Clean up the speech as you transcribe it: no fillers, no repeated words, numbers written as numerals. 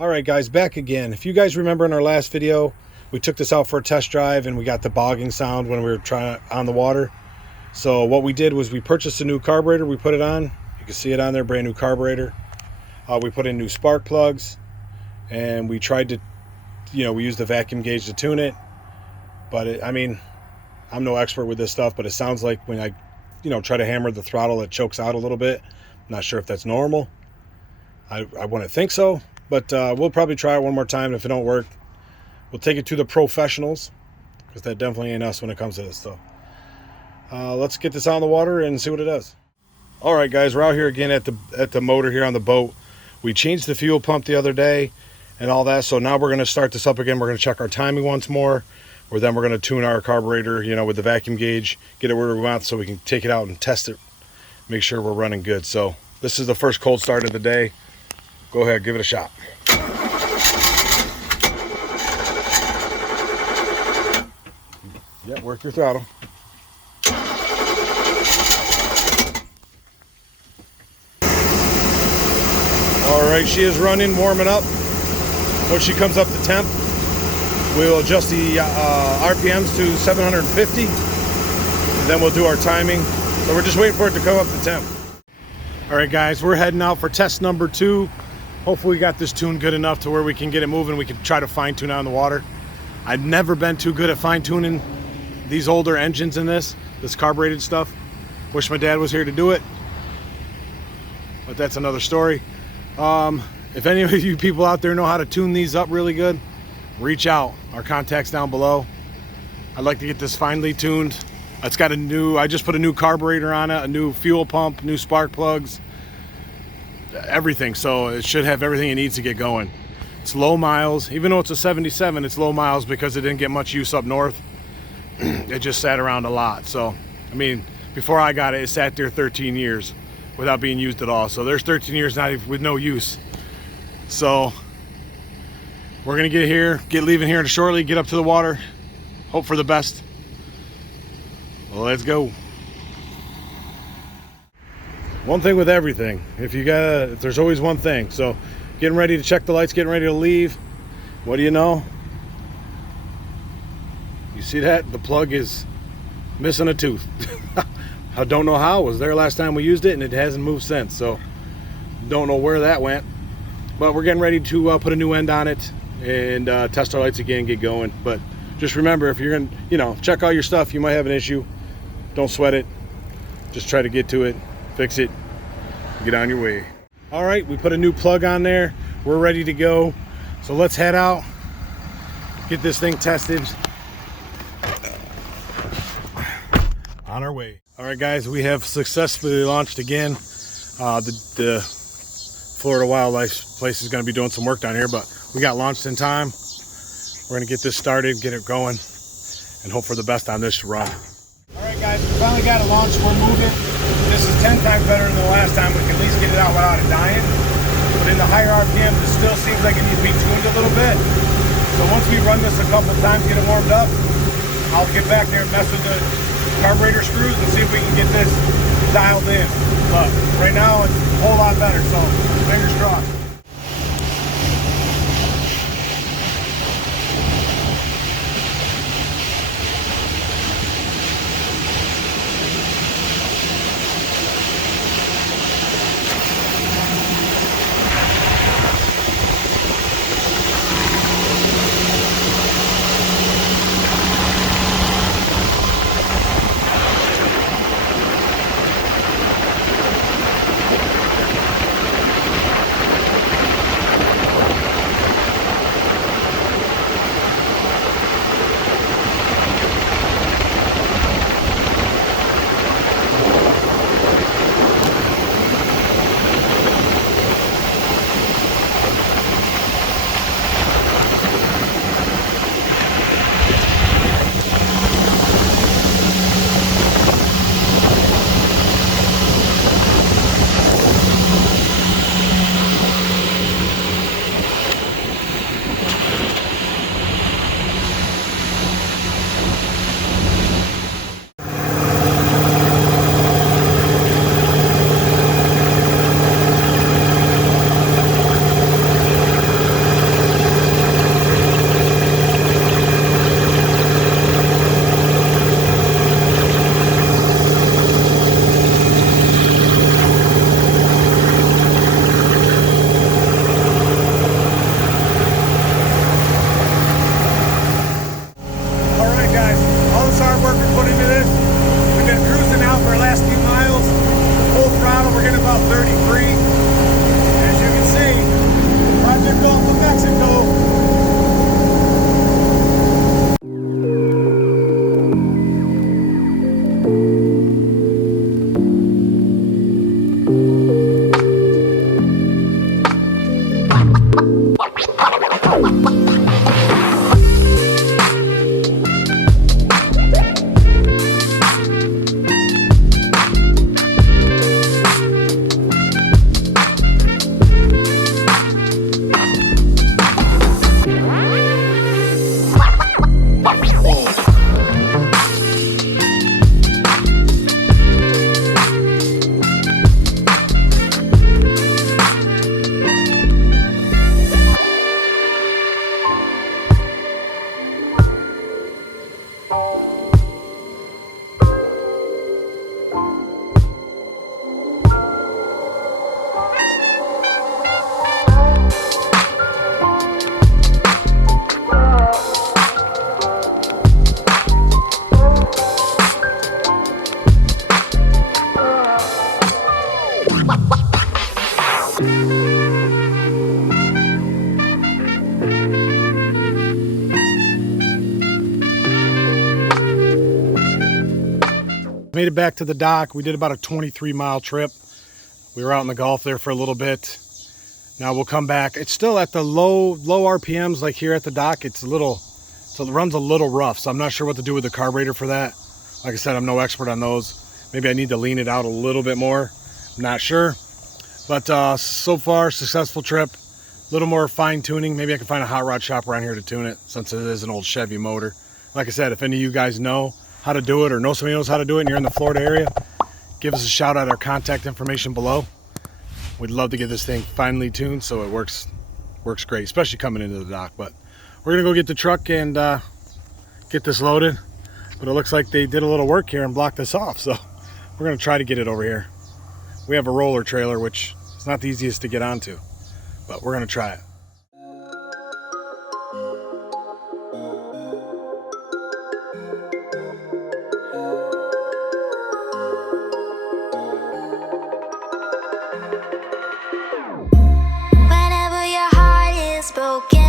Alright guys, back again. If you guys remember in our last video, we took this out for a test drive and we got the bogging sound when we were trying on the water. So what we did was we purchased a new carburetor, we put it on. You can see it on there, brand new carburetor. We put in new spark plugs and we tried to, we used the vacuum gauge to tune it. But I'm no expert with this stuff, but it sounds like when I, try to hammer the throttle, it chokes out a little bit. I'm not sure if that's normal. I wouldn't think so. But we'll probably try it one more time. If it don't work, we'll take it to the professionals, because that definitely ain't us when it comes to this stuff. Let's get this out on the water and see what it does. All right, guys, we're out here again at the motor here on the boat. We changed the fuel pump the other day and all that, so now we're going to start this up again. We're going to check our timing once more, or then we're going to tune our carburetor, with the vacuum gauge, get it where we want so we can take it out and test it, make sure we're running good. So this is the first cold start of the day. Go ahead, give it a shot. Yeah, work your throttle. All right, she is running, warming up. Once she comes up to temp, we'll adjust the RPMs to 750. And then we'll do our timing. So we're just waiting for it to come up to temp. All right, guys, we're heading out for test number 2. Hopefully we got this tuned good enough to where we can get it moving. We can try to fine tune out in the water. I've never been too good at fine tuning these older engines in this carbureted stuff. Wish my dad was here to do it, but that's another story. If any of you people out there know how to tune these up really good, reach out. Our contact's down below. I'd like to get this finely tuned. It's got I just put a new carburetor on it, a new fuel pump, new spark plugs, everything. So it should have everything it needs to get going. It's low miles. Even though it's a 77, it's low miles because it didn't get much use up north. It just sat around a lot. So, before I got it, it sat there 13 years without being used at all. So there's 13 years not even, with no use. So we're gonna get leaving here shortly, get up to the water, hope for the best. Well, let's go. One thing with everything, there's always one thing. So getting ready to check the lights, getting ready to leave. What do you know? You see that? The plug is missing a tooth. I don't know how. It was there last time we used it and it hasn't moved since. So don't know where that went. But we're getting ready to put a new end on it and test our lights again and get going. But just remember, if you're gonna, check all your stuff, you might have an issue. Don't sweat it. Just try to get to it, fix it, get on your way. All right, we put a new plug on there. We're ready to go. So let's head out, get this thing tested. On our way. All right, guys, we have successfully launched again. The Florida wildlife place is going to be doing some work down here, but we got launched in time. We're going to get this started, get it going, and hope for the best on this run. All right, guys, we finally got it launched. We're moving. This is 10 times better than the last time. We can at least get it out without it dying. But in the higher RPMs, it still seems like it needs to be tuned a little bit. So once we run this a couple times, get it warmed up, I'll get back there and mess with the carburetor screws and see if we can get this dialed in. But right now it's a whole lot better, so fingers crossed. it back to the dock. We did about a 23-mile trip. We were out in the Gulf there for a little bit. Now we'll come back. It's still at the low RPMs, like here at the dock. It's a little, so it runs a little rough. So I'm not sure what to do with the carburetor for that. Like I said, I'm no expert on those. Maybe I need to lean it out a little bit more. I'm not sure. But so far, successful trip. A little more fine tuning. Maybe I can find a hot rod shop around here to tune it, since it is an old Chevy motor. Like I said, if any of you guys know how to do it, or know somebody knows how to do it and you're in the Florida area, give us a shout out. Our contact information below. We'd love to get this thing finely tuned so it works great, especially coming into the dock. But we're gonna go get the truck and get this loaded. But it looks like they did a little work here and blocked this off, so we're gonna try to get it over here. We have a roller trailer, which is not the easiest to get onto, but we're gonna try it. Whenever your heart is broken,